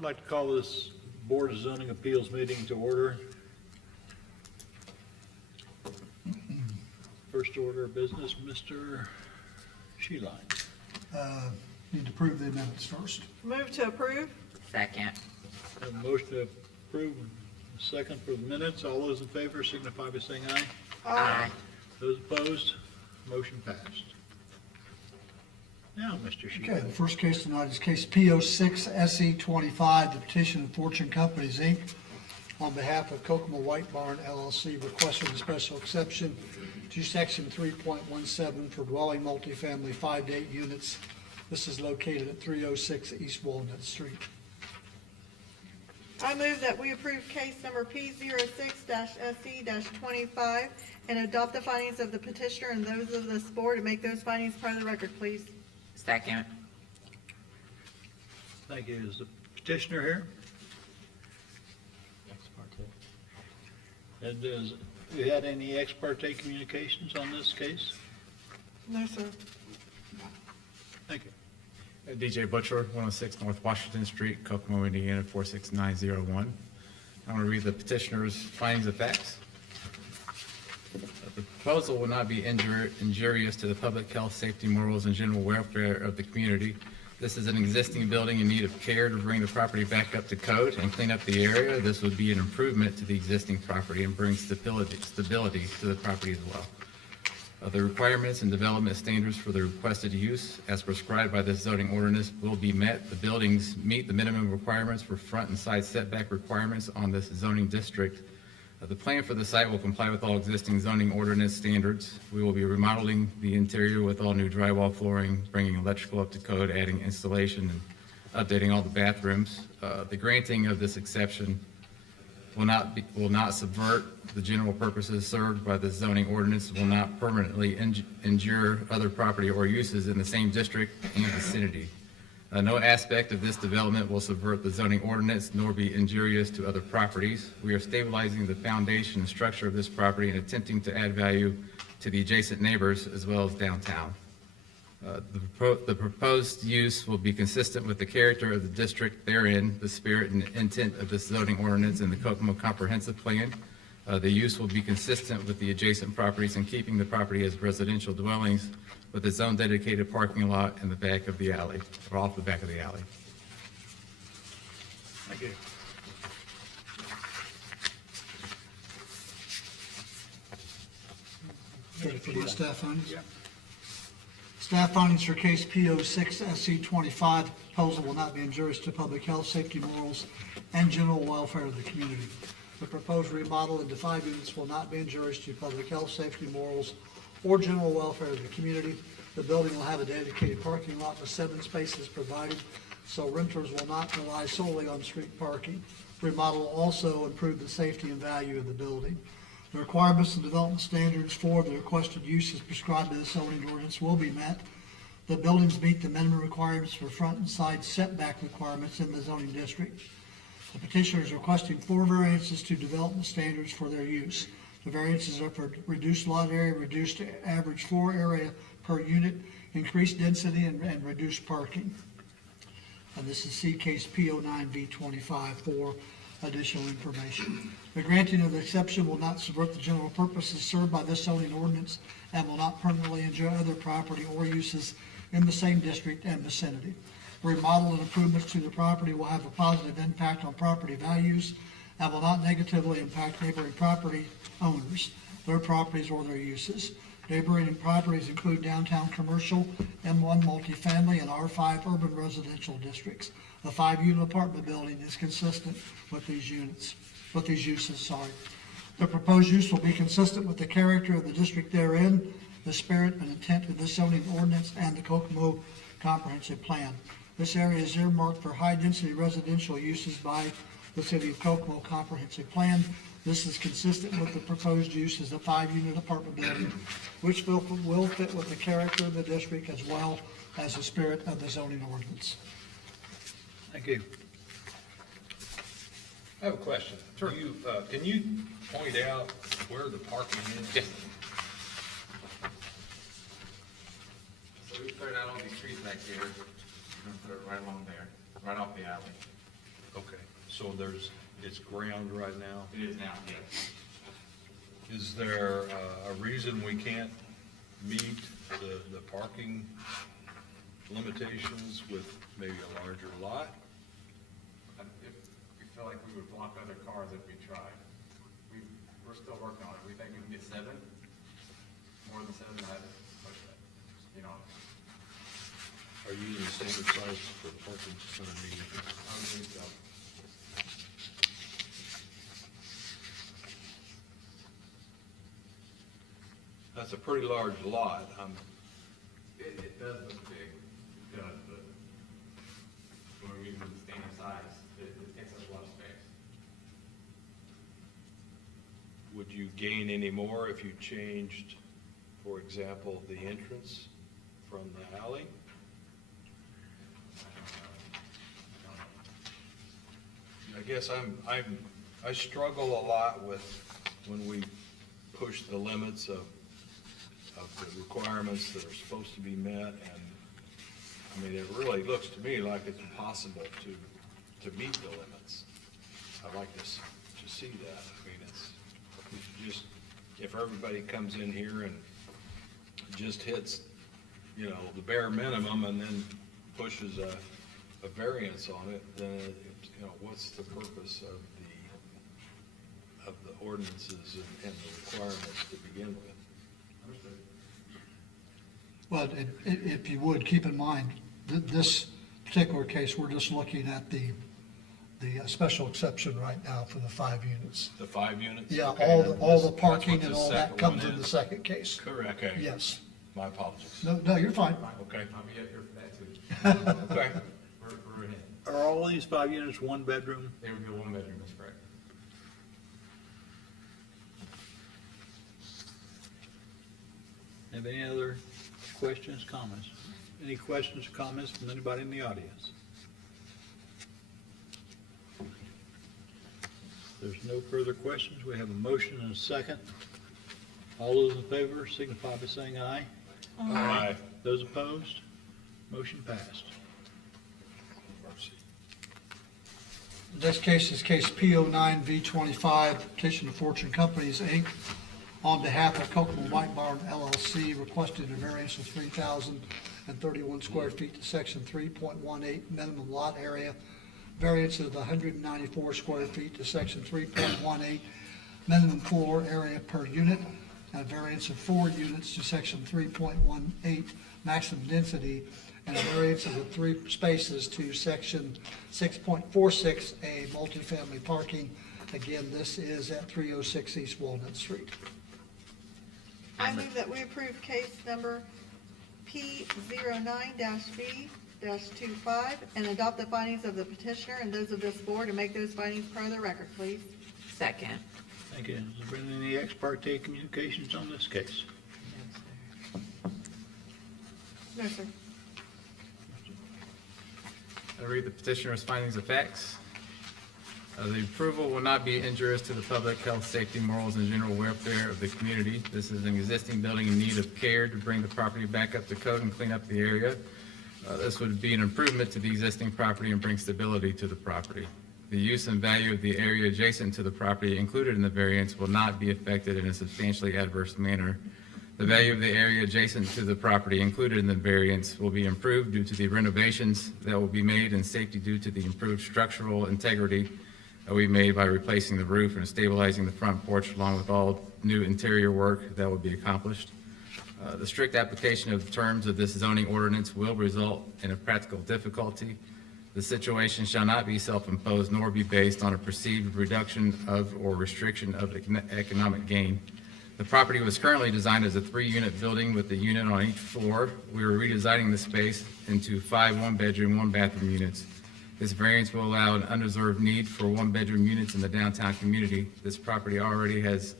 I'd like to call this Board of Zoning Appeals meeting to order. First order of business, Mr. Sheline. Need to approve the amendments first. Move to approve. Second. Have a motion to approve, a second for the minutes. All those in favor signify by saying aye. Aye. Those opposed, motion passed. Now, Mr. Okay, the Sheline. first case tonight is case P06 SE 25, the petition of Fortune Companies, Inc. on behalf of Kokomo White Barn LLC requesting a special exception to section 3.17 for dwelling multifamily 5 to 8 units. This is located at 306 East Walnut Street. I move that we approve case number P06-SE-25 and adopt the findings of the petitioner and those of this board and make those findings part of the record, please. Second. Thank you. Is the petitioner here? And have you had any ex parte communications on this case? No, sir. Thank you. DJ Butcher, 106 North Washington Street, Kokomo, Indiana, 46901. I want to read the petitioner's findings of facts. The proposal will not be injurious to the public health, safety, morals, and general welfare of the community. This is an existing building in need of care to bring the property back up to code and clean up the area. This would be an improvement to the existing property and bring stability to the property as well. The requirements and development standards for the requested use as prescribed by this zoning ordinance will be met. The buildings meet the minimum requirements for front and side setback requirements on this zoning district. The plan for the site will comply with all existing zoning ordinance standards. We will be remodeling the interior with all new drywall flooring, bringing electrical up to code, adding installation, and updating all the bathrooms. The granting of this exception will not subvert the general purposes served by the zoning ordinance, will not permanently injure other property or uses in the same district and vicinity. No aspect of this development will subvert the zoning ordinance nor be injurious to other properties. We are stabilizing the foundation and structure of this property and attempting to add value to the adjacent neighbors as well as downtown. The proposed use will be consistent with the character of the district therein, the spirit and intent of this zoning ordinance and the Kokomo Comprehensive Plan. The use will be consistent with the adjacent properties and keeping the property as residential dwellings with its own dedicated parking lot in the back of the alley, or off the back of the alley. Thank you. Ready for my staff findings? Yeah. Staff findings for case P06 SE 25, proposal will not be injurious to public health, safety, morals, and general welfare of the community. The proposed remodel into 5 units will not be injurious to public health, safety, morals, or general welfare of the community. The building will have a dedicated parking lot with 7 spaces provided, so renters will not rely solely on street parking. Remodel will also improve the safety and value of the building. The requirements and development standards for the requested uses prescribed by the zoning ordinance will be met. The buildings meet the minimum requirements for front and side setback requirements in the zoning district. The petitioner is requesting 4 variances to development standards for their use. The variances are for reduced lot area, reduced average floor area per unit, increased density, and reduced parking. And this is C case P09V25 for additional information. The granting of the exception will not subvert the general purposes served by this zoning ordinance and will not permanently injure other property or uses in the same district and vicinity. Remodel and improvements to the property will have a positive impact on property values and will not negatively impact neighboring property owners, their properties, or their uses. Neighboring properties include downtown commercial, M1 multifamily, and R5 urban residential districts. A 5-unit apartment building is consistent with these uses. The proposed use will be consistent with the character of the district therein, the spirit and intent of this zoning ordinance, and the Kokomo Comprehensive Plan. This area is earmarked for high-density residential uses by the City of Kokomo Comprehensive Plan. This is consistent with the proposed use as a 5-unit apartment building, which will fit with the character of the district as well as the spirit of the zoning ordinance. Thank you. I have a question. Sure. Can you point out where the parking is? Yes. So we started out all these trees back here, we're gonna put it right along there, right off the alley. Okay, so it's ground right now. It is now, yes. Is there a reason we can't meet the parking limitations with maybe a larger lot? If we feel like we would block other cars if we tried. We're still working on it. We think we can get 7, more than 7, you know, Are you using the standard size for parking underneath? I would think so. That's a pretty large lot. It does look big, it does, but when we're using the standard size, it takes up a lot of space. Would you gain any more if you changed, for example, the entrance from the alley? I guess I struggle a lot with when we push the limits of the requirements that are supposed to be met, and, I mean, it really looks to me like it's impossible to meet the limits. I'd like to see that. I mean, it's just, if everybody comes in here and just hits, the bare minimum and then pushes a variance on it, then, what's the purpose of the ordinances and the requirements to begin with? Well, if you would, keep in mind, this particular case, we're just looking at the special exception right now for the 5 units. The 5 units? Yeah, Okay. all the That's parking what and the all that second comes one in the is? second case. Correct. Okay. Yes. My apologies. No, you're fine. Okay. I'll be up here for that too. Okay. We're ahead. Are all these 5 units 1 bedroom? They would be a 1-bedroom, that's correct. Have any other questions, comments? Any questions or comments from anybody in the audience? There's no further questions. We have a motion and a second. All those in favor signify by saying aye. Aye. Those opposed? Motion passed. Mercy. This case is case P09V25, petition of Fortune Companies, Inc., on behalf of Kokomo White Barn LLC, requested a variance of 3,031 square feet to section 3.18 minimum lot area, variance of 194 square feet to section 3.18 minimum floor area per unit, and a variance of 4 units to section 3.18 maximum density, and a variance of the 3 spaces to section 6.46A multifamily parking. Again, this is at 306 East Walnut Street. I move that we approve case number P09-V-25 and adopt the findings of the petitioner and those of this board and make those findings part of the record, please. Second. Thank you. Has there been any ex parte communications on this case? No, sir. I read the petitioner's findings of facts. The approval will not be injurious to the public health, safety, morals, and general welfare of the community. This is an existing building in need of care to bring the property back up to code and clean up the area. This would be an improvement to the existing property and bring stability to the property. The use and value of the area adjacent to the property included in the variance will not be affected in a substantially adverse manner. The value of the area adjacent to the property included in the variance will be improved due to the renovations that will be made, and safety due to the improved structural integrity that we made by replacing the roof and stabilizing the front porch, along with all new interior work that will be accomplished. The strict application of the terms of this zoning ordinance will result in a practical difficulty. The situation shall not be self-imposed nor be based on a perceived reduction of or restriction of economic gain. The property was currently designed as a 3-unit building with a unit on each floor. We are redesigning the space into 5 1-bedroom, 1-bathroom units. This variance will allow an unreserved need for 1-bedroom units in the downtown community. This property already has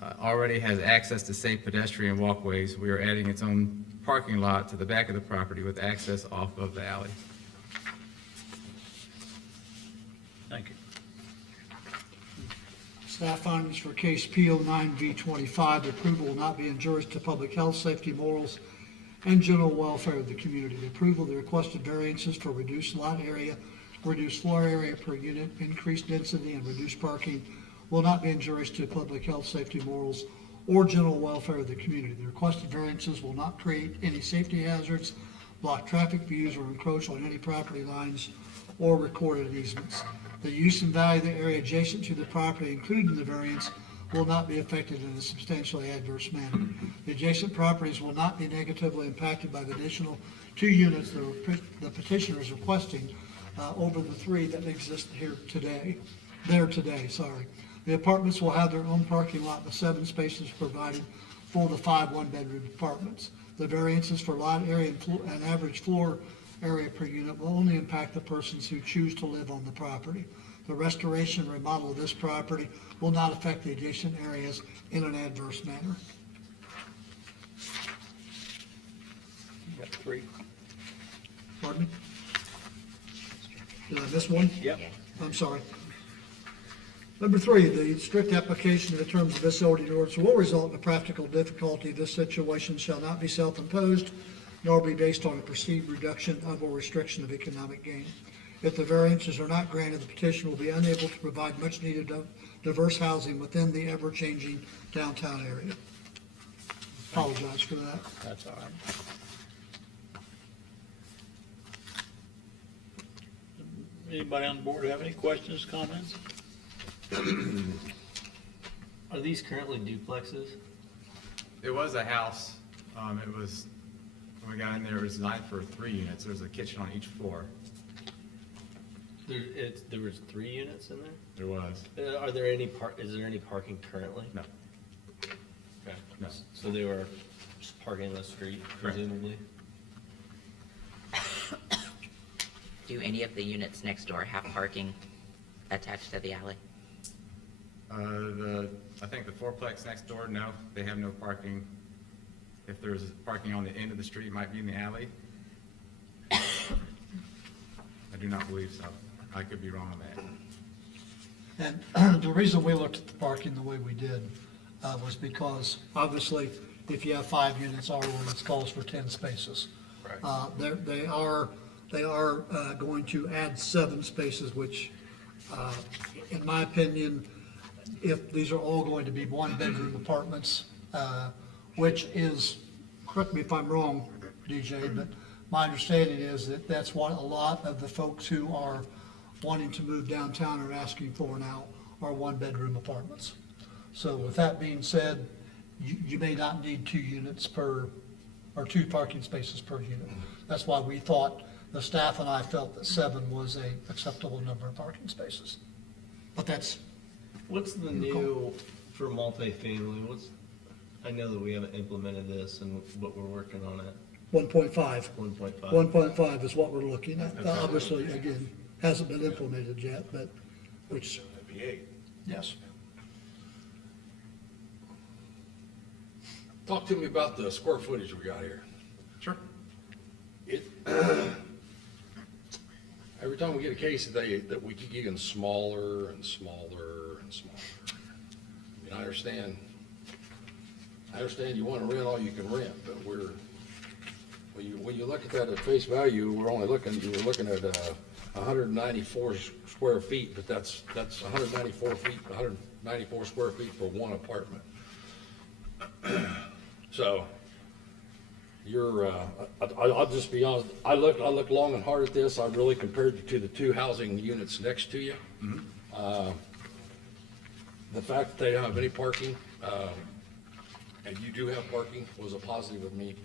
access to safe pedestrian walkways. We are adding its own parking lot to the back of the property with access off of the alley. Thank you. Staff findings for case P09V25, the approval will not be injurious to public health, safety, morals, and general welfare of the community. The approval of the requested variances for reduced lot area reduced floor area per unit, increased density, and reduced parking will not be injurious to public health, safety, morals, or general welfare of the community. The requested variances will not create any safety hazards, block traffic views, or encroach on any property lines or recorded easements. The use and value of the area adjacent to the property included in the variance will not be affected in a substantially adverse manner. The adjacent properties will not be negatively impacted by the additional 2 units the petitioner is requesting over the 3 that exist there today. The apartments will have their own parking lot with 7 spaces provided for the 5 one-bedroom apartments. The variances for lot area and average floor area per unit will only impact the persons who choose to live on the property. The restoration and remodel of this property will not affect the adjacent areas in an adverse manner. Got 3. Pardon me? Did I miss one? Yep. I'm sorry. Number 3, the strict application of the terms of this ordinance will result in a practical difficulty. This situation shall not be self-imposed, nor be based on a perceived reduction of or restriction of economic gain. If the variances are not granted, the petition will be unable to provide much-needed diverse housing within the ever-changing downtown area. Apologize for that. That's all right. Anybody on the board have any questions, comments? Are these currently duplexes? It was a house. It was, when we got in there, it was designed for 3 units. There was a kitchen on each floor. There was 3 units in there? There was. Are there any is there any parking currently? No. Okay. No. So they were just parking in the street, Correct. presumably? Do any of the units next door have parking attached to the alley? I think the fourplex next door, no, they have no parking. If there's parking on the end of the street, it might be in the alley. I do not believe so. I could be wrong on that. And the reason we looked at the parking the way we did was because, obviously, if you have 5 units, our ordinance calls for 10 spaces. Right. They are going to add 7 spaces, which, in my opinion, if these are all going to be 1-bedroom apartments, which is, correct me if I'm wrong, DJ, but my understanding is that that's what a lot of the folks who are wanting to move downtown are asking for now, are 1-bedroom apartments. So with that being said, you may not need 2 units per, or 2 parking spaces per unit. That's why we thought, the staff and I felt that 7 was a acceptable number of parking spaces. But that's, What's the new for multifamily? I know that we haven't implemented this but we're working on it. 1.5. 1.5. 1.5 is what we're looking at. Obviously, again, hasn't been implemented yet, but, which, That'd be 8. yes. Talk to me about the square footage we got here. Sure. Every time we get a case that we keep getting smaller and smaller and smaller. I mean, I understand you want to rent all you can rent, but when you look at that at face value, you were looking at 194 square feet, but that's 194 square feet for one apartment. So, I'll just be honest, I looked long and hard at this. I really compared you to the 2 housing units next to you. The fact that they don't have any parking, and you do have parking, was a positive of me.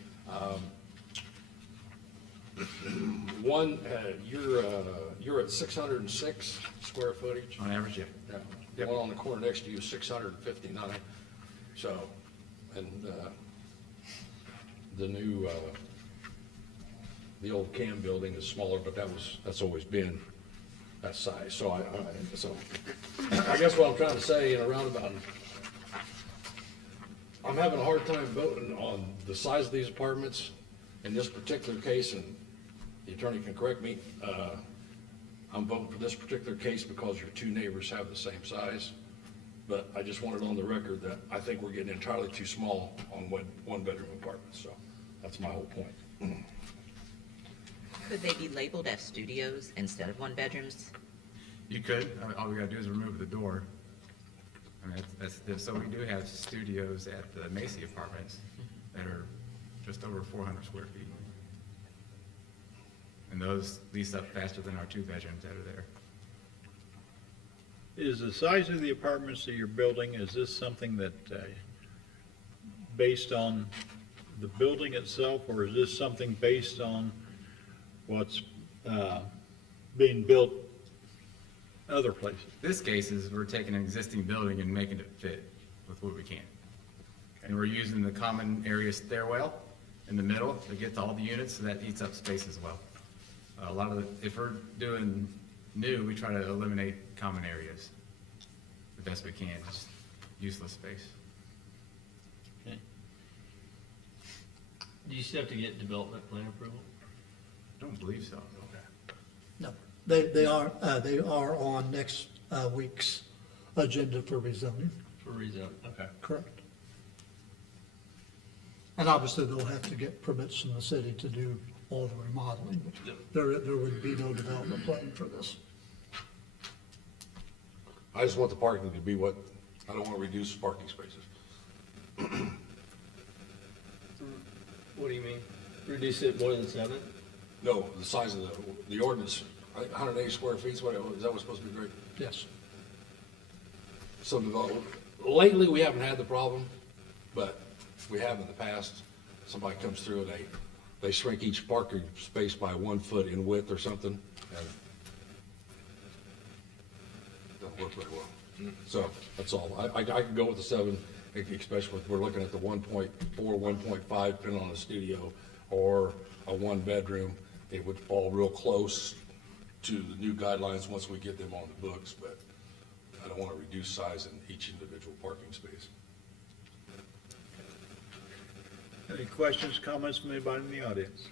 One, you're at 606 square footage. On average, yeah. Yeah. Yep. The one on the corner next to you is 659. So, and the new, the old CAM building is smaller, but that's always been that size. So I guess what I'm trying to say in a roundabout, I'm having a hard time voting on the size of these apartments in this particular case, and the attorney can correct me. I'm voting for this particular case because your 2 neighbors have the same size. But I just wanted on the record that I think we're getting entirely too small on 1-bedroom apartments, so that's my whole point. Could they be labeled as studios instead of one-bedrooms? You could, all we gotta do is remove the door. I mean, so we do have studios at the Macy Apartments that are just over 400 square feet. And those lease up faster than our 2 bedrooms that are there. Is the size of the apartments that you're building, is this something that, based on the building itself, or is this something based on what's being built other places? This case is we're taking an existing building and making it fit with what we can. And we're using the common area stairwell in the middle to get to all the units, so that eats up space as well. A lot of if we're doing new, we try to eliminate common areas the best we can, just useless space. Okay. Do you still have to get development plan approval? I don't believe so. No, they are on next week's agenda for rezoning, For rezone, okay. correct? And obviously, they'll have to get permits from the city to do all the remodeling, but there would be no development plan for this. I just want the parking to be what, I don't want to reduce parking spaces. What do you mean? Reduce it more than 7? No, the size of the ordinance, right, 180 square feet, is that what's supposed to be great? Yes. So lately, we haven't had the problem, but we have in the past. Somebody comes through and they shrink each parking space by 1 foot in width or something, and it doesn't work very well. So, that's all. I could go with the 7, especially if we're looking at the 1.4, 1.5, depending on the studio, or a 1-bedroom. It would fall real close to the new guidelines once we get them on the books, but I don't want to reduce size in each individual parking space. Any questions, comments from anybody in the audience?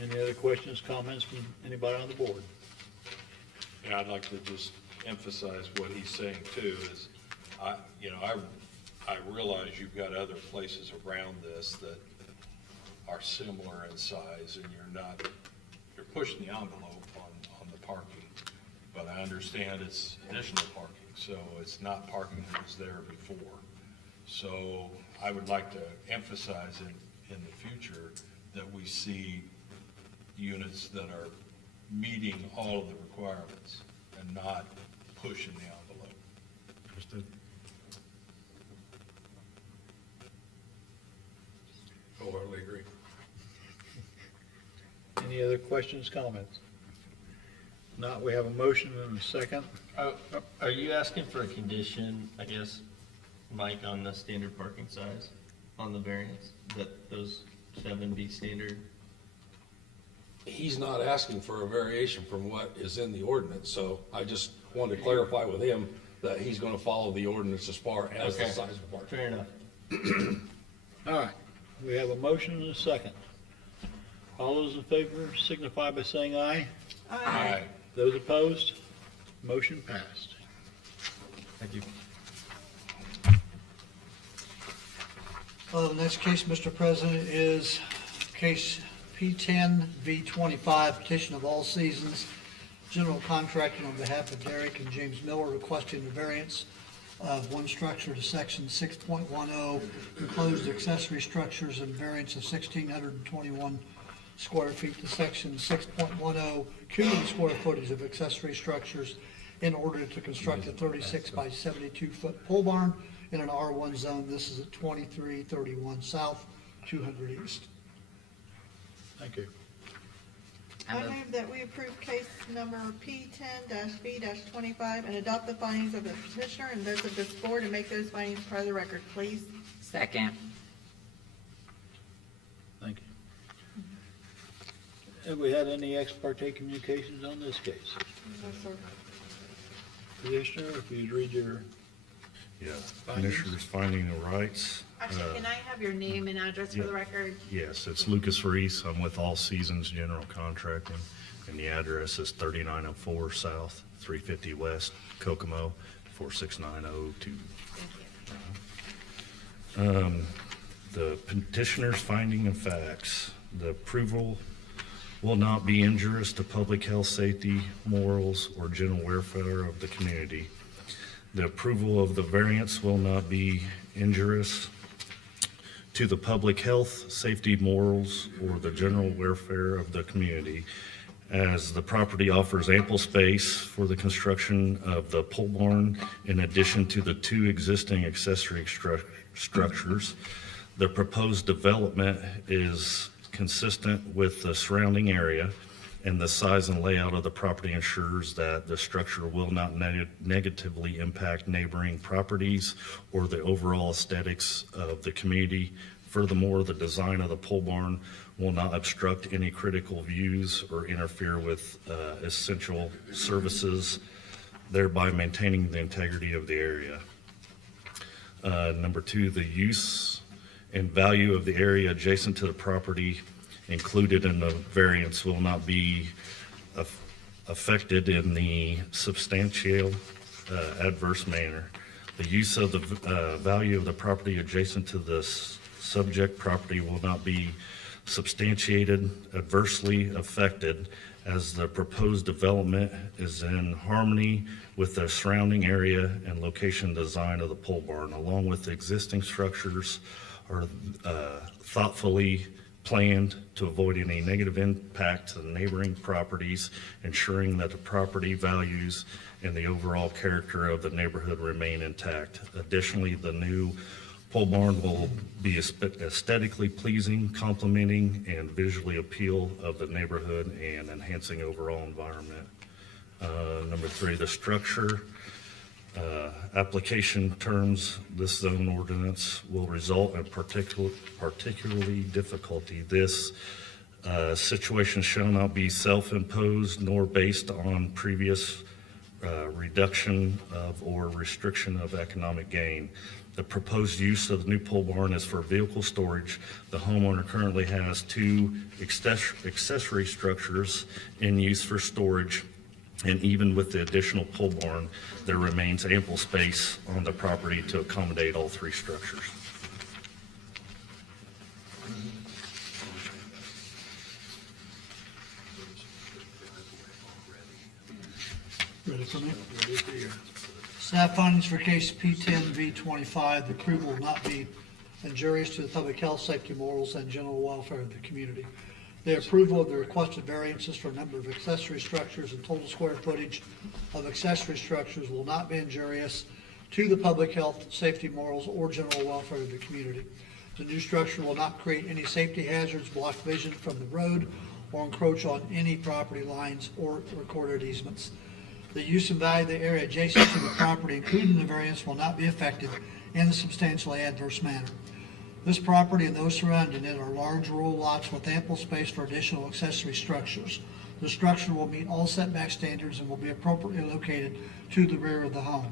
Any other questions, comments from anybody on the board? Yeah, I'd like to just emphasize what he's saying too, is I realize you've got other places around this that are similar in size, and you're pushing the envelope on the parking. But I understand it's additional parking, so it's not parking that was there before. So I would like to emphasize in the future that we see units that are meeting all of the requirements and not pushing the envelope. Understood. Wholeheartedly agree. Any other questions, comments? Not, we have a motion and a second. Are you asking for a condition, I guess, Mike, on the standard parking size, on the variance, that those 7 be standard? He's not asking for a variation from what is in the ordinance, so I just wanted to clarify with him that he's gonna follow the ordinance as far as the Okay. size of the parking. Fair enough. All right, we have a motion and a second. All those in favor signify by saying aye. Aye. Those opposed, motion passed. Thank you. The next case, Mr. President, is case P10 V25, petition of All Seasons General Contracting on behalf of Derek and James Miller requesting the variance of one structure to section 6.10, enclosed accessory structures, and variance of 1,621 square feet to section 6.10, cubic square footage of accessory structures in order to construct a 36 by 72 foot pole barn in an R1 zone. This is at 2331 South, 200 East. Thank you. I move that we approve case number P10-V-25 and adopt the findings of the petitioner and those of this board and make those findings part of the record, please. Second. Thank you. Have we had any ex parte communications on this case? No, sir. Commissioner, if you'd read your, Yeah, Findings? Commissioners finding the rights. Actually, can I have your name and address for yeah. the record? Yes, it's Lucas Reese. I'm with All Seasons General Contracting, and the address is 3904 South, 350 West, Kokomo, 46902. Thank you. The petitioner's finding of facts, the approval will not be injurious to public health, safety, morals, or general welfare of the community. The approval of the variance will not be injurious to the public health, safety, morals, or the general welfare of the community, as the property offers ample space for the construction of the pole barn in addition to the 2 existing accessory structures. The proposed development is consistent with the surrounding area, and the size and layout of the property ensures that the structure will not negatively impact neighboring properties or the overall aesthetics of the community. Furthermore, the design of the pole barn will not obstruct any critical views or interfere with essential services, thereby maintaining the integrity of the area. Number 2, the use and value of the area adjacent to the property included in the variance will not be affected in the substantial adverse manner. The use of the value of the property adjacent to the subject property will not be substantiated, adversely affected, as the proposed development is in harmony with the surrounding area and location design of the pole barn, along with the existing structures are thoughtfully planned to avoid any negative impact to the neighboring properties, ensuring that the property values and the overall character of the neighborhood remain intact. Additionally, the new pole barn will be aesthetically pleasing, complementing and visually appeal of the neighborhood and enhancing overall environment. Number 3, the structure. Application terms, this zone ordinance will result in particularly difficulty. This situation shall not be self-imposed nor based on previous reduction of or restriction of economic gain. The proposed use of the new pole barn is for vehicle storage. The homeowner currently has 2 accessory structures in use for storage, and even with the additional pole barn, there remains ample space on the property to accommodate all 3 structures. Ready for me? Staff findings for case P10V25, the approval will not be injurious to the public health, safety, morals, and general welfare of the community. The approval of the requested variances for a number of accessory structures and total square footage of accessory structures will not be injurious to the public health, safety, morals, or general welfare of the community. The new structure will not create any safety hazards, block vision from the road, or encroach on any property lines or recorded easements. The use and value of the area adjacent to the property, including the variance, will not be affected in a substantially adverse manner. This property and those surrounding it are large rural lots with ample space for additional accessory structures. The structure will meet all setback standards and will be appropriately located to the rear of the home.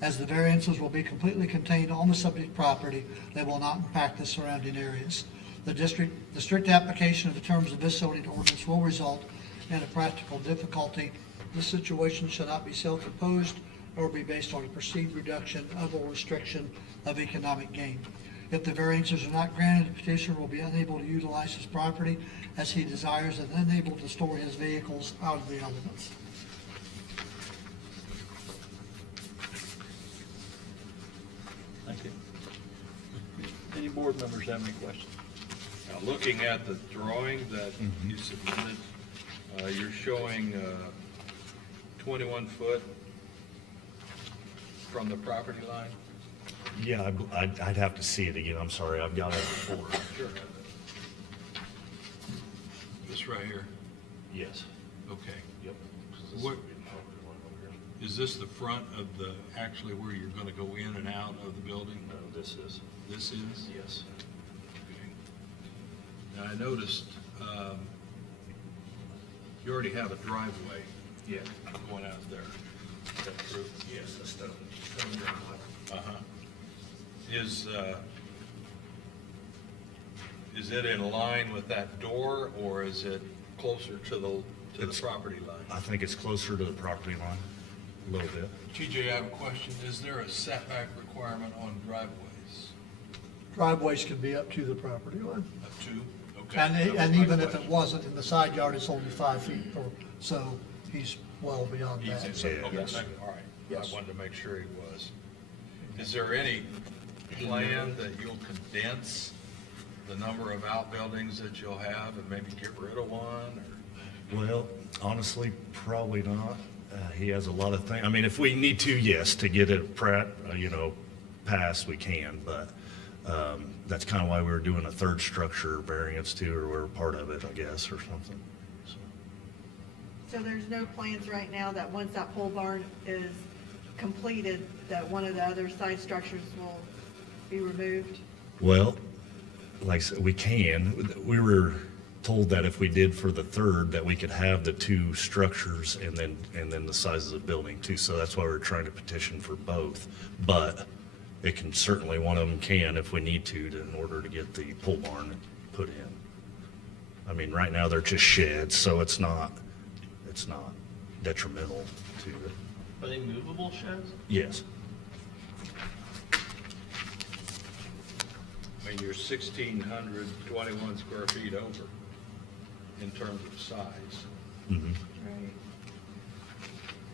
As the variances will be completely contained on the subject property, they will not impact the surrounding areas. The strict application of the terms of this zoning ordinance will result in a practical difficulty. This situation shall not be self-imposed or be based on a perceived reduction of or restriction of economic gain. If the variances are not granted, the petitioner will be unable to utilize his property as he desires and unable to store his vehicles out of the elements. Thank you. Any board members have any questions? Now, looking at the drawing that you submitted, you're showing 21 foot from the property line? Yeah, I'd have to see it again. I'm sorry, I've got it before. Sure. This right here? Yes. Okay. Yep. What, is this the front of the, actually where you're gonna go in and out of the building? No, this is. This is? Yes. Okay. Now, I noticed, you already have a driveway. Yeah. Going out there. Is that true? Yes, the stone. Uh-huh. Is it in line with that door, or is it closer to the property line? I think it's closer to the property line, a little bit. TJ, I have a question. Is there a setback requirement on driveways? Driveways can be up to the property line. Up to? And even if it wasn't in the side yard, it's only 5 feet, or so he's well beyond He's that. in So, there. Okay, yes. all right. Yes. I wanted to make sure he was. Is there any plan that you'll condense the number of outbuildings that you'll have and maybe get rid of one, or? Well, honestly, probably not. He has a lot of things, I mean, if we need to, yes, to get it passed, we can, but that's kind of why we were doing a third structure variance too, or we're part of it, I guess, or something. So, So there's no plans right now that once that pole barn is completed, that one of the other side structures will be removed? well, like I said, we can. We were told that if we did for the third, that we could have the two structures and then the size of the building too. So that's why we're trying to petition for both. But it can certainly, one of them can if we need to in order to get the pole barn put in. I mean, right now they're just sheds, so it's not detrimental to it. Are they movable sheds? Yes. I mean, you're 1,621 square feet over in terms of size, Mhm. Right.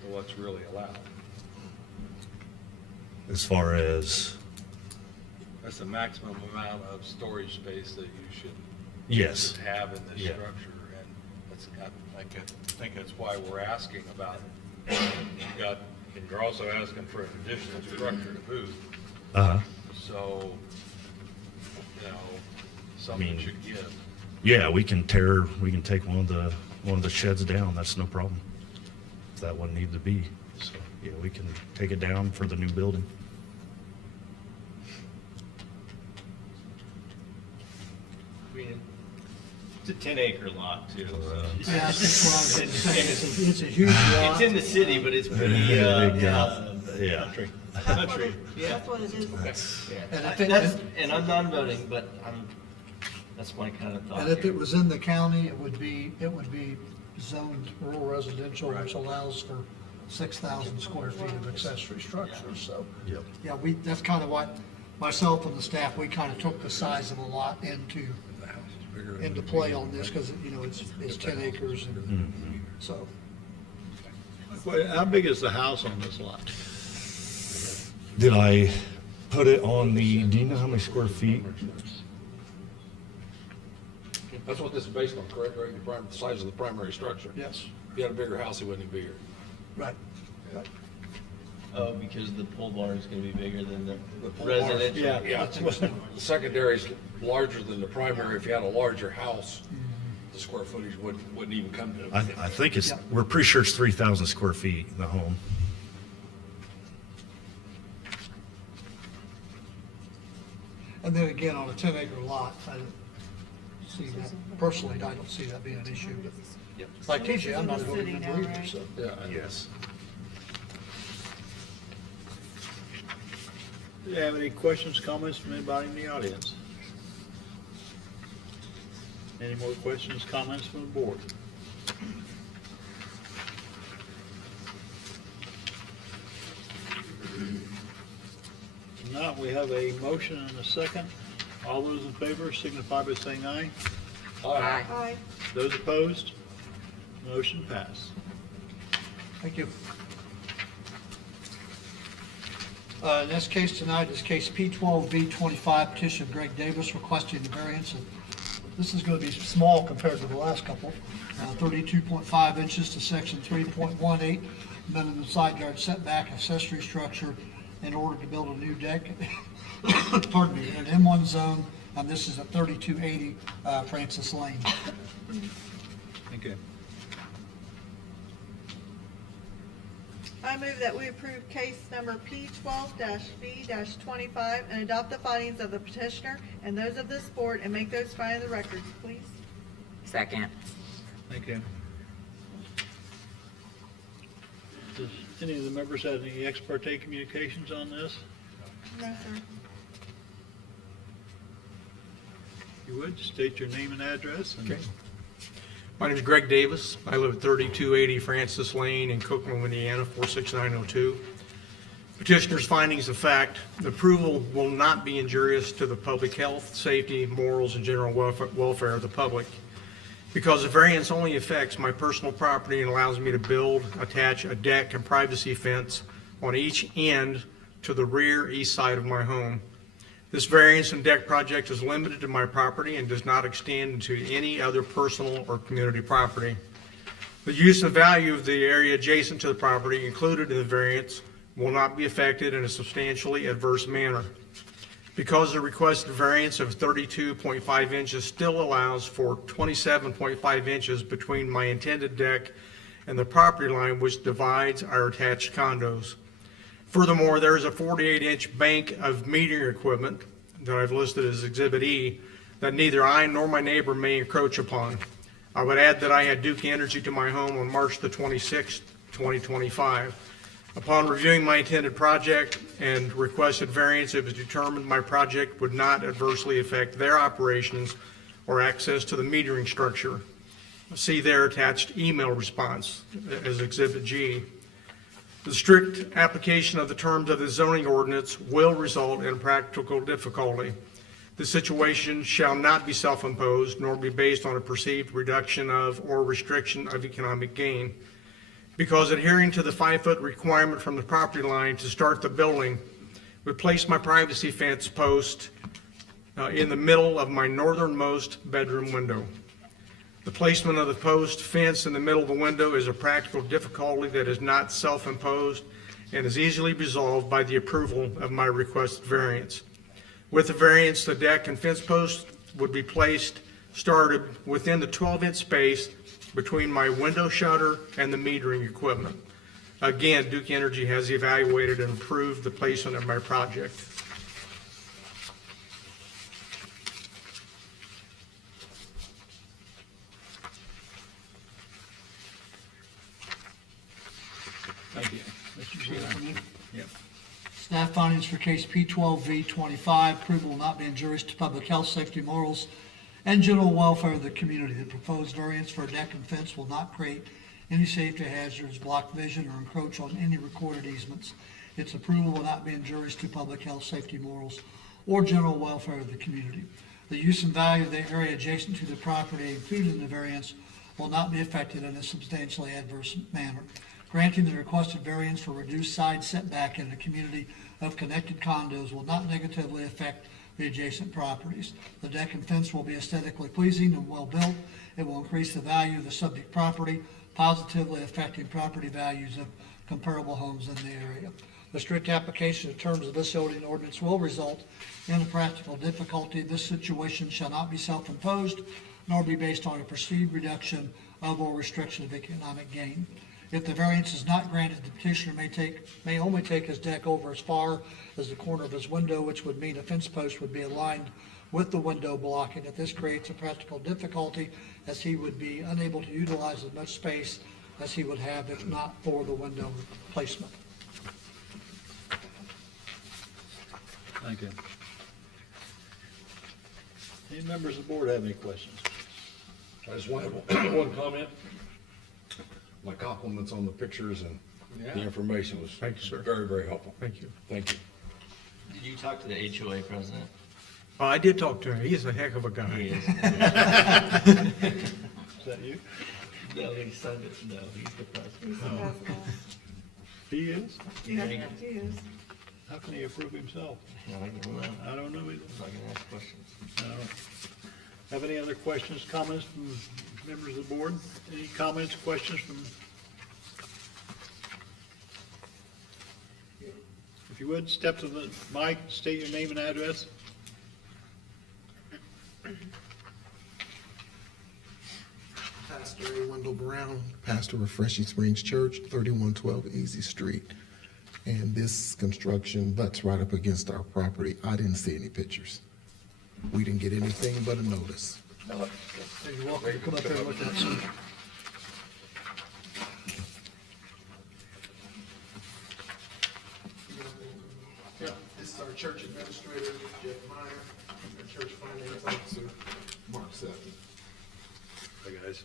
for what's really allowed. As far as, That's the maximum amount of storage space that you should yes. have in this Yeah. structure, and that's, I think that's why we're asking about it. You got, and you're also asking for an additional structure to boot, Uh-huh. so, something mean- should give. Yeah, we can take one of the sheds down, that's no problem. If that one need to be, so, yeah, we can take it down for the new building. I mean, it's a 10-acre lot too, so. Yeah, that's what I was going to say. And It's a huge lot. It's in the city, but it's pretty, Yeah. country. Yeah. That's what it is. Yeah. And if it- And I'm non-voting, but that's my kind of thought And if here. it was in the county, it would be zoned rural residential, which allows for 6,000 square feet of accessory structures, so. Yep. Yeah, that's kind of what, myself and the staff, we kind of took the size of a lot into play on this, because, it's 10 acres, and so. How big is the house on this lot? Did I put it on the, do you know how many square feet? That's what this is based on, correct, Greg? The size of the primary structure. Yes, If you had a bigger house, it wouldn't be bigger. right. Oh, because the pole barn is gonna be bigger than the pole barn- residential. Yeah, the secondary is larger than the primary. If you had a larger house, the square footage wouldn't even come to. I think Yeah. we're pretty sure it's 3,000 square feet, the home. And then again, on a 10-acre lot, I don't see that, personally, I don't see that being an issue, but like TJ, I'm not This is voting in the in city either, now, so. Yeah. Yes. Do you have any questions, comments from anybody in the audience? Any more questions, comments from the board? If not, we have a motion and a second. All those in favor signify by saying aye. Aye. Aye. Those opposed? Motion passed. Thank you. Next case tonight is case P12B25, petition of Greg Davis requesting the variance of, this is going to be small compared to the last couple, 32.5 inches to section 3.18, minimum side yard setback accessory structure in order to build a new deck, pardon me, in M1 zone, and this is at 3280 Francis Lane. Thank you. I move that we approve case number P12-B-25 and adopt the findings of the petitioner and those of this board and make those findings the records, please. Second. Thank you. Does any of the members have any ex parte communications on this? No, sir. You would state your name and address and Okay. My name is Greg Davis. I live at 3280 Francis Lane in Cookman, Indiana, 46902. Petitioner's findings of fact, the approval will not be injurious to the public health, safety, morals, and general welfare of the public. Because the variance only affects my personal property and allows me to build, attach a deck and privacy fence on each end to the rear east side of my home. This variance and deck project is limited to my property and does not extend into any other personal or community property. The use and value of the area adjacent to the property included in the variance will not be affected in a substantially adverse manner. Because the requested variance of 32.5 inches still allows for 27.5 inches between my intended deck and the property line which divides our attached condos. Furthermore, there is a 48-inch bank of metering equipment that I've listed as Exhibit E that neither I nor my neighbor may encroach upon. I would add that I had Duke Energy to my home on March the 26th, 2025. Upon reviewing my intended project and requested variance, it was determined my project would not adversely affect their operations or access to the metering structure. See their attached email response as Exhibit G. The strict application of the terms of the zoning ordinance will result in practical difficulty. The situation shall not be self-imposed nor be based on a perceived reduction of or restriction of economic gain. Because adhering to the 5-foot requirement from the property line to start the building would place my privacy fence post in the middle of my northernmost bedroom window. The placement of the post fence in the middle of the window is a practical difficulty that is not self-imposed and is easily resolved by the approval of my requested variance. With the variance, the deck and fence post would be started within the 12-inch space between my window shutter and the metering equipment. Again, Duke Energy has evaluated and approved the placement of my project. Thank you. Mr. Sheehan? Yep. Staff findings for case P12V25, approval will not be injurious to public health, safety, morals, and general welfare of the community. The proposed variance for a deck and fence will not create any safety hazards, block vision, or encroach on any recorded easements. Its approval will not be injurious to public health, safety, morals, or general welfare of the community. The use and value of the area adjacent to the property included in the variance will not be affected in a substantially adverse manner. Granting the requested variance for reduced side setback in a community of connected condos will not negatively affect the adjacent properties. The deck and fence will be aesthetically pleasing and well-built. It will increase the value of the subject property, positively affecting property values of comparable homes in the area. The strict application of terms of this zoning ordinance will result in a practical difficulty. This situation shall not be self-imposed, nor be based on a perceived reduction of or restriction of economic gain. If the variance is not granted, the petitioner may only take his deck over as far as the corner of his window, which would mean a fence post would be aligned with the window blocking it. This creates a practical difficulty as he would be unable to utilize as much space as he would have if not for the window placement. Thank you. Any members of the board have any questions? I just want to have one comment. My compliments on the pictures and the information was Thank you, sir. very, very helpful. Thank you. Thank you. Did you talk to the HOA president? I did talk to him. He's a heck of a guy. He is. Is that you? No, he signed it. No, he's the president. He's the president. He is? Yeah, he is. How can he approve himself? No, I don't know. I'm I don't know either. not gonna ask questions. I don't. Have any other questions, comments from members of the board? Any comments, questions from? If you would, step to the mic, state your name and address. Pastor A. Wendell Brown, pastor of Refreshing Springs Church, 3112 Easy Street. And this construction butts right up against our property. I didn't see any pictures. We didn't get anything but a notice. You're welcome to come up here and look at it, sir. Yeah, this is our church administrator, Jeff Meyer, our church finance officer, Mark Sutton. Hey, guys.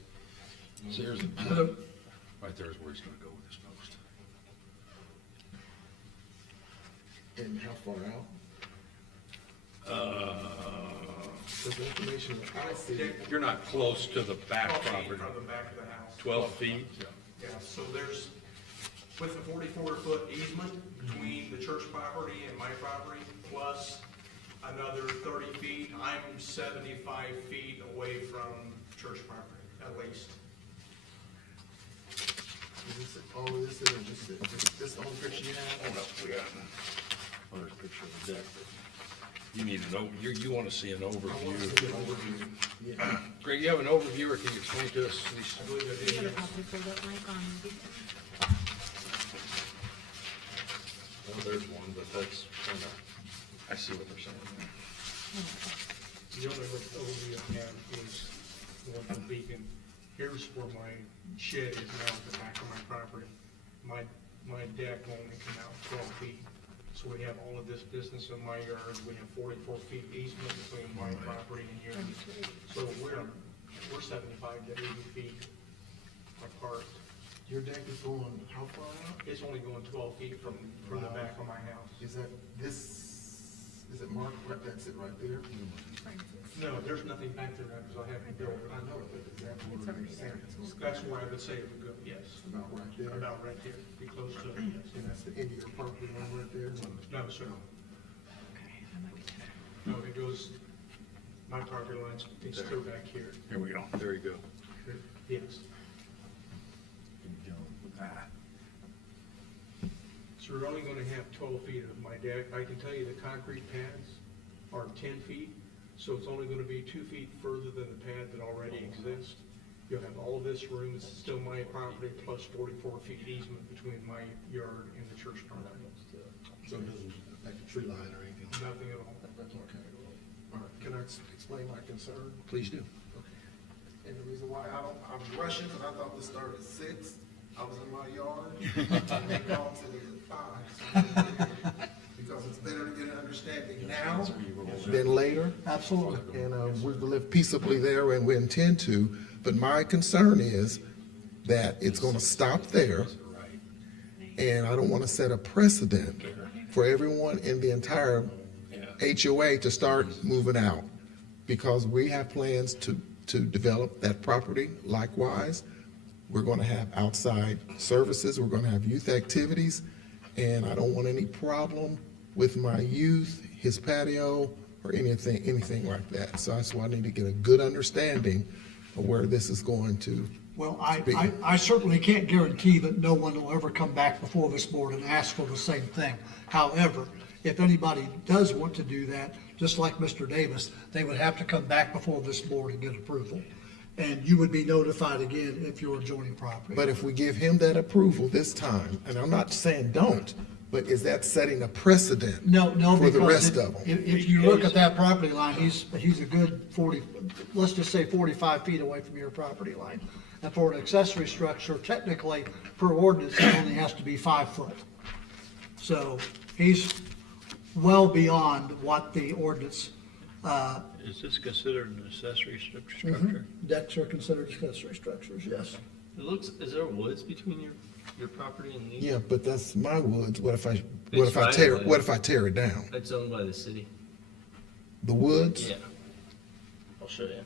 So here's, right there is where he's gonna go with this post. And how far out? Because the information that I see, You're not close to the back 12 feet property. from the back of the house. 12 feet? Yeah, so there's, with the 44-foot easement between the church property and my property, plus another 30 feet, I'm 75 feet away from church property, at least. is this all of this, or just this the only picture you have? Oh, there's a picture of the deck. You need you want to see an I want to overview. see the overview. Yeah. Greg, you have an overview, or can you explain to us these? I believe You it should is. have probably pulled up Mike on. Oh, there's one, but that's kind of, I see what they're saying. The only overview I have is the one from Beacon. Here's where my shed is now at the back of my property. My deck will only come out 12 feet. So we have all of this business in my yard. We have 44 feet easement between my property and yours. So we're 75 to 80 feet apart. Your deck is going how far out? It's only going 12 feet from the back of my house. Is that is it marked, that's it right there? No, there's nothing back there now because I haven't built. I know, but is that where it's at? That's where I would say it would go, yes. About right there? About right there, be close to it, yes. And that's the end of your property line right there? No, sir. No, it goes, my property line's, it's still back here, Here we go. There you go. yes. So we're only gonna have 12 feet of my deck. I can tell you the concrete pads are 10 feet, so it's only gonna be 2 feet further than the pad that already exists. You'll have all of this room, it's still my property, plus 44 feet easement between my yard and the church property. So it doesn't affect the tree line or anything? Nothing at all. Okay. All right, can I explain my concern? Please do. Okay. And the reason why I'm rushing, because I thought this started at 6. I was in my yard, and they called to me at 5. Because it's better to get an understanding now than later. Absolutely. And we live peaceably there, and we intend to. But my concern is that it's going to stop there, and I don't want to set a precedent for everyone in the entire HOA to start moving out, because we have plans to develop that property. Likewise, we're going to have outside services, we're going to have youth activities, and I don't want any problem with my youth, his patio, or anything like that. So that's why I need to get a good understanding of where this is going to Well, be. I certainly can't guarantee that no one will ever come back before this board and ask for the same thing. However, if anybody does want to do that, just like Mr. Davis, they would have to come back before this board and get approval. And you would be notified again if you're adjoining property. But if we give him that approval this time, and I'm not saying don't, but is that setting a precedent? No, For the because rest of them? if you look at that property line, he's a good 40, let's just say 45 feet away from your property line. And for an accessory structure, technically, per ordinance, it only has to be 5 foot. So he's well beyond what the ordinance, Is this considered an accessory structure? decks are considered accessory structures, yes. It looks, is there woods between your property and these? Yeah, but that's my woods. What if I It's right away. what if I tear it down? It's owned by the city. The woods? Yeah. I'll show you.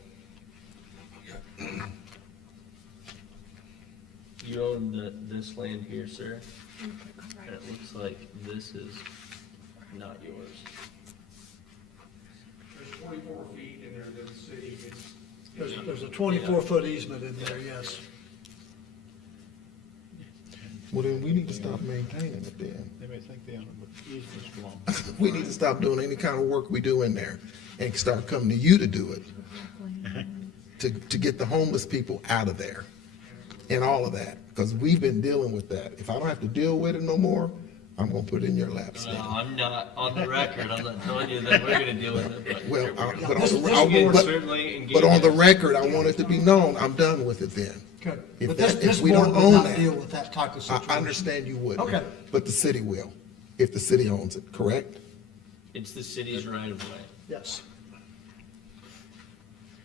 You own this land here, sir? And it looks like this is not yours. There's 44 feet in there that the city is. There's a 24-foot easement in there, yes. Well, then we need to stop maintaining it then. They may think they own it, but easements belong. We need to stop doing any kind of work we do in there and start coming to you to do it. To get the homeless people out of there and all of that, because we've been dealing with that. If I don't have to deal with it no more, I'm gonna put it in your lap, No, Stan. I'm not, on the record, I'm not telling you that we're gonna deal with it, but. Well, but This- on this the, board- Certainly engage but on the us. record, I want it to be known, I'm done with it then. Okay. If But that- this if we board don't would own not that, deal with that type of situation. I understand you wouldn't. Okay. But the city will, if the city owns it, correct? It's the city's right of way. Yes.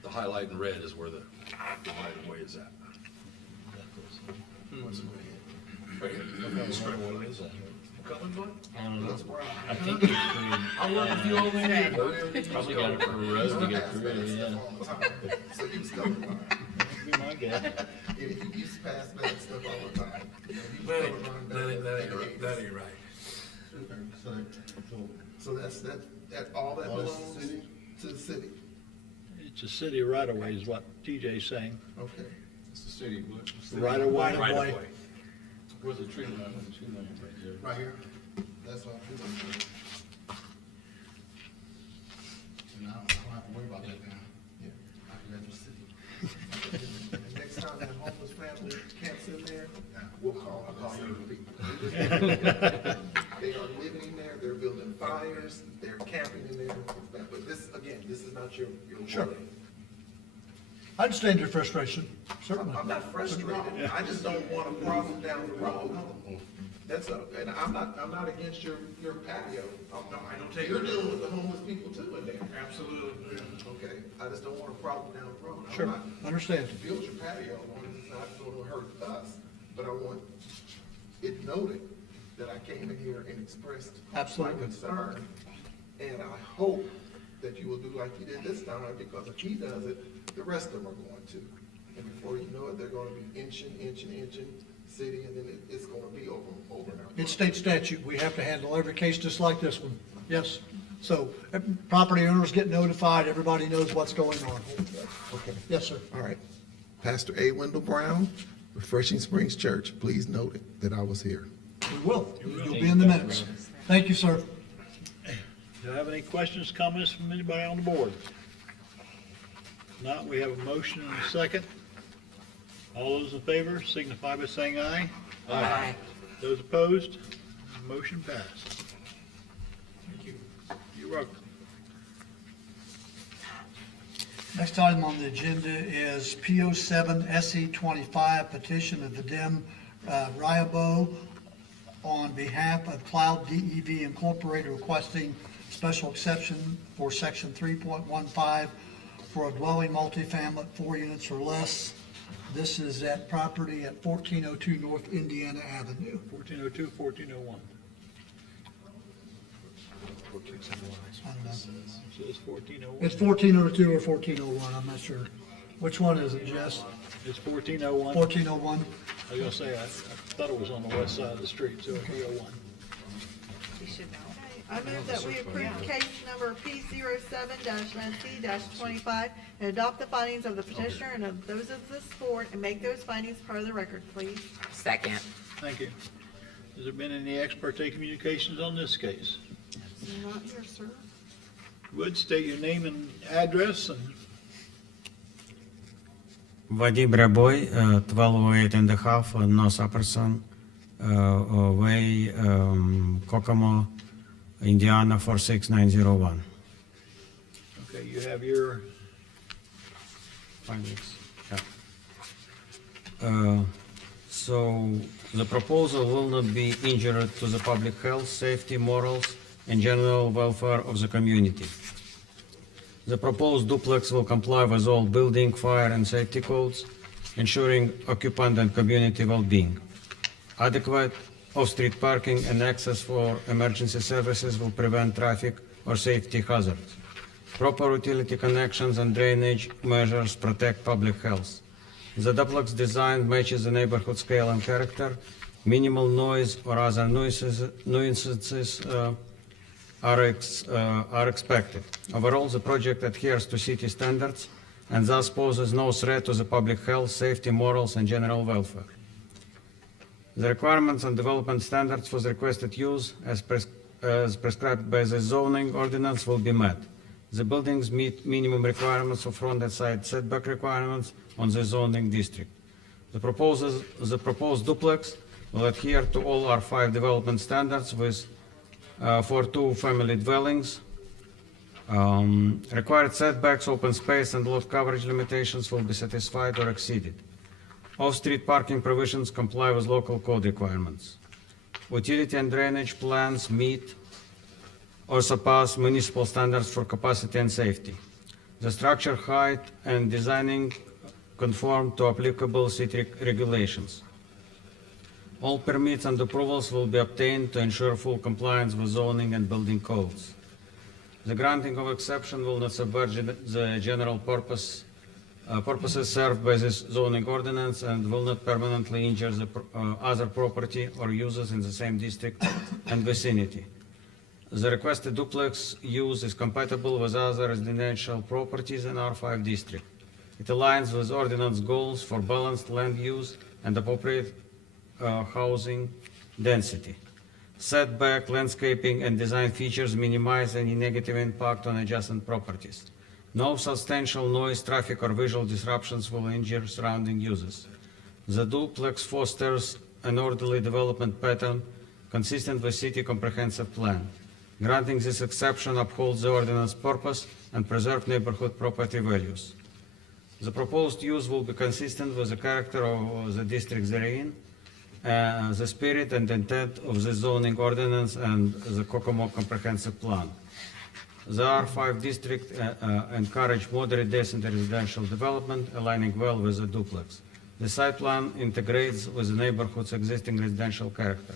The highlight in red is where the right of way is at. Coming, bud? I don't know. I think it's free. I'll work with you all in here. Probably got it for a road to get through, yeah. So you was coming by. Be my guess. You used to pass bad stuff all the time. You know, you That was ain't, coming that around ain't, that ain't, right. That ain't right. So that's, that all that belongs to the city? It's a city right of way is what TJ's saying. Okay. It's the city, what? Right of way. Right of way. Where's the tree line? The tree line right there. Right here? That's what I'm doing. And I don't have to worry about that now. Yeah. I'd rather city. And next time that homeless family camps in there, we'll call you people. They are living in there, they're building fires, they're camping in there. But this, again, this is not your Sure. wording. I understand your frustration, certainly. I'm not frustrated, I just don't want a problem down the road. That's and I'm not against your patio. No, I don't take. You're dealing with the homeless people too in there. Absolutely. Okay, I just don't want a problem down the road. Sure, understand. Build your patio, it's not gonna hurt us, but I want it noted that I came in here and expressed my Absolutely. concern. And I hope that you will do like you did this time, because if he does it, the rest of them are going to. And before you know it, they're gonna be inching, city, and then it's gonna be over and out. It's state statute. We have to handle every case just like this one. Yes. So property owners get notified. Everybody knows what's going on. Okay. Yes, sir. All right. Pastor A. Wendell Brown, Refreshing Springs Church, please note it that I was here. We will. You'll be in the minutes. Thank you, sir. Do you have any questions, comments from anybody on the board? If not, we have a motion and a second. All those in favor signify by saying aye. Aye. Those opposed, motion passed. Thank you. You're welcome. Next item on the agenda is PO7 SE25 petition of Vadim Ryabo on behalf of Cloud DEV Incorporated requesting special exception for section 3.15 for a dwelling multifamily 4 units or less. This is at property at 1402 North Indiana Avenue. 1402, 1401. I don't know. It says 1401. It's 1402 or 1401, I'm not sure. Which one is it, Jess? It's 1401. 1401? I was gonna say, I thought it was on the west side of the street, so it'd be 01. You should know. I move that we approve case number P07-NC-25 and adopt the findings of the petitioner and of those of this board and make those findings part of the record, please. Second. Thank you. Has there been any ex parte communications on this case? Not here, sir. Would state your name and address and Vadim Raboy, 1208 and a half, North Upperson Way, Kokomo, Indiana 46901. okay, you have your, Findings. Yeah. So the proposal will not be injury to the public health, safety, morals, and general welfare of the community. The proposed duplex will comply with all building, fire, and safety codes, ensuring occupant and community well-being. Adequate off-street parking and access for emergency services will prevent traffic or safety hazards. Proper utility connections and drainage measures protect public health. The duplex design matches the neighborhood scale and character. Minimal noise or other nuisances are expected. Overall, the project adheres to city standards and thus poses no threat to the public health, safety, morals, and general welfare. The requirements and development standards for the requested use as prescribed by the zoning ordinance will be met. The buildings meet minimum requirements of front and side setback requirements on the zoning district. The proposed duplex will adhere to all R5 development standards with for 2 family dwellings. Required setbacks, open space, and lot coverage limitations will be satisfied or exceeded. Off-street parking provisions comply with local code requirements. Utility and drainage plans meet or surpass municipal standards for capacity and safety. The structure height and designing conform to applicable city regulations. All permits and approvals will be obtained to ensure full compliance with zoning and building codes. The granting of exception will not subvert the general purposes served by this zoning ordinance and will not permanently injure the other property or uses in the same district and vicinity. The requested duplex use is compatible with other residential properties in R5 district. It aligns with ordinance goals for balanced land use and appropriate housing density. Setback, landscaping, and design features minimize any negative impact on adjacent properties. No substantial noise, traffic, or visual disruptions will injure surrounding uses. The duplex fosters an orderly development pattern consistent with city comprehensive plan. Granting this exception upholds the ordinance purpose and preserves neighborhood property values. The proposed use will be consistent with the character of the district therein, the spirit and intent of the zoning ordinance and the Kokomo comprehensive plan. The R5 district encourage moderate decent residential development, aligning well with the duplex. The site plan integrates with the neighborhood's existing residential character.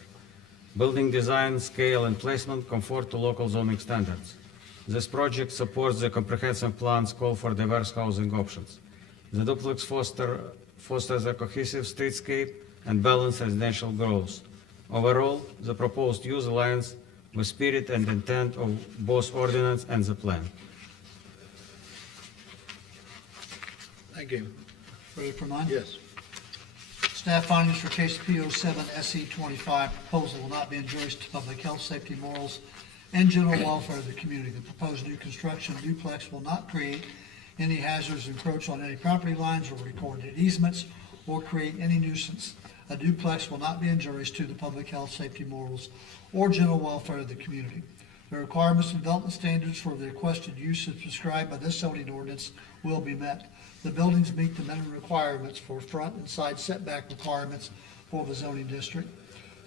Building design, scale, and placement conform to local zoning standards. This project supports the comprehensive plan's call for diverse housing options. The duplex fosters a cohesive streetscape and balanced residential growth. Overall, the proposed use aligns with spirit and intent of both ordinance and the plan. Thank you. Ready for mine? Yes. Staff findings for case P07 SE 25, proposal will not be injurious to public health, safety, morals, and general welfare of the community. The proposed new construction duplex will not create any hazards, encroach on any property lines or recorded easements, or create any nuisance. A duplex will not be injurious to the public health, safety, morals, or general welfare of the community. The requirements and development standards for the requested use as prescribed by this zoning ordinance will be met. The buildings meet the minimum requirements for front and side setback requirements for the zoning district.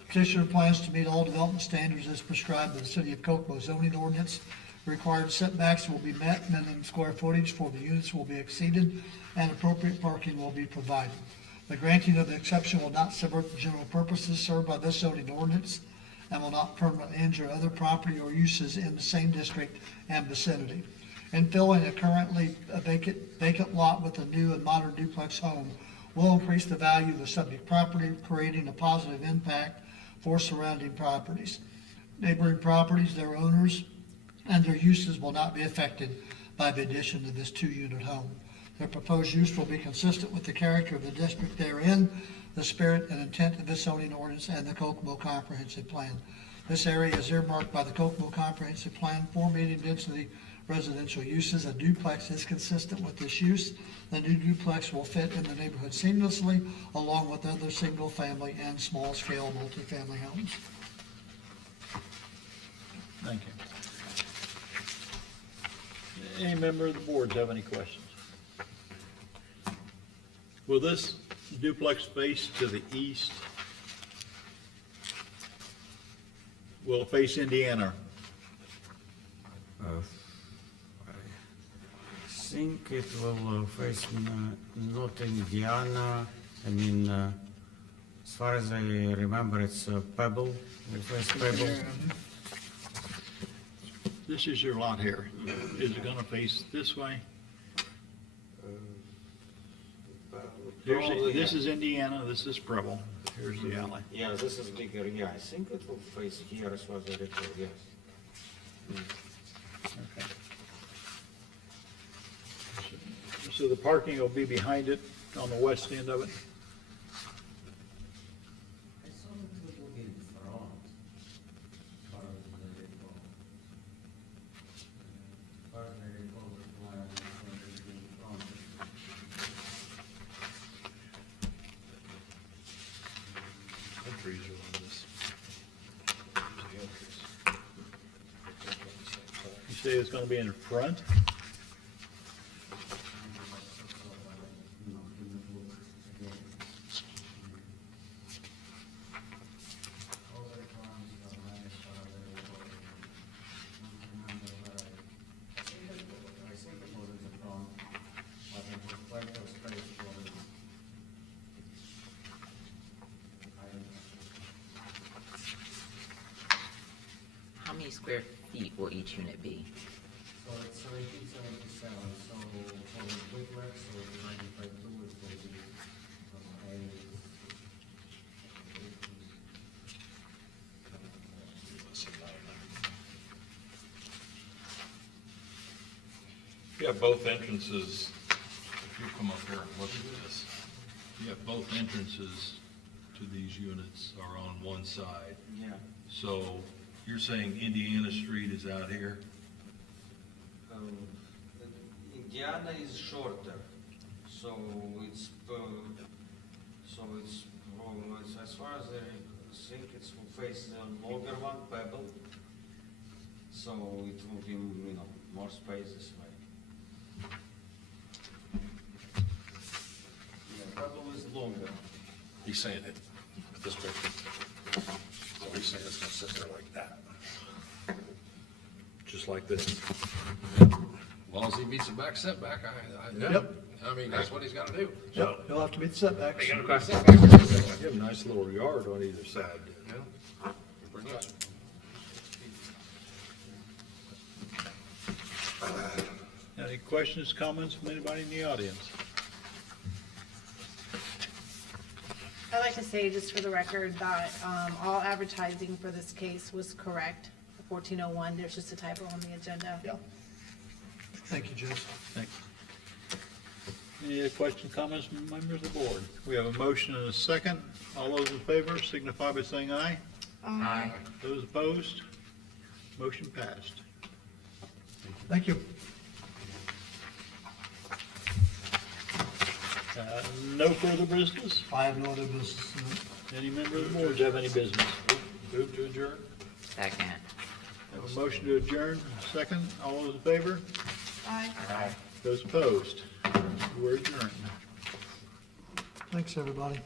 Petitioner plans to meet all development standards as prescribed by the City of Kokomo zoning ordinance. Required setbacks will be met, minimum square footage for the units will be exceeded, and appropriate parking will be provided. The granting of the exception will not subvert the general purposes served by this zoning ordinance and will not permanently injure other property or uses in the same district and vicinity. And filling a currently vacant lot with a new and modern duplex home will increase the value of the subject property, creating a positive impact for surrounding properties. Neighboring properties, their owners, and their uses will not be affected by the addition to this two-unit home. Their proposed use will be consistent with the character of the district therein, the spirit and intent of this zoning ordinance, and the Kokomo Comprehensive Plan. This area is earmarked by the Kokomo Comprehensive Plan for medium density residential uses. A duplex is consistent with this use. The new duplex will fit in the neighborhood seamlessly, along with other single-family and small-scale multifamily homes. Thank you. Any member of the board have any questions? Will this duplex face to the east? Will it face Indiana? I think it will face not Indiana. I mean, as far as I remember, it's Pebble. It faces Pebble. This is your lot here. Is it gonna face this way? This is Indiana, this is Preble. Here's the alley. Yeah, this is bigger, yeah, I think it will face here as far as I recall, yes. Okay. So the parking will be behind it on the west end of it? Trees are on this. You say it's gonna be in the front? many square feet will each unit be? So it's 1777, so for the duplex, so divided by 2, it will be, You have both entrances, if you come up here and look at this, you have both entrances to these units are on one side. yeah. So you're saying Indiana Street is out here? Indiana is shorter, so it's as far as I think it will face the longer one, Pebble. So it will be, more space this way. Yeah, Pebble is longer. He's saying it, this picture. So he's saying it's gonna sit there like that. Just like this. As long as he meets the back setback, I mean, that's what he's gotta do. Yep, he'll have to meet the setbacks. He got a back setback. You have a nice little yard on either side. Yeah. Pretty much. Any questions, comments from anybody in the audience? I'd like to say, just for the record, that all advertising for this case was correct. 1401, there's just a typo on the agenda. Yeah. Thank you, Jess. Thanks. Any other questions, comments from members of the board? We have a motion and a second. All those in favor signify by saying aye. Aye. Those opposed? Motion passed. Thank you. No further business? I have no other business. Any member of the board have any business? Move to adjourn? Second. Have a motion to adjourn, second. All those in favor? Aye. Those opposed? We're adjourned. Thanks, everybody.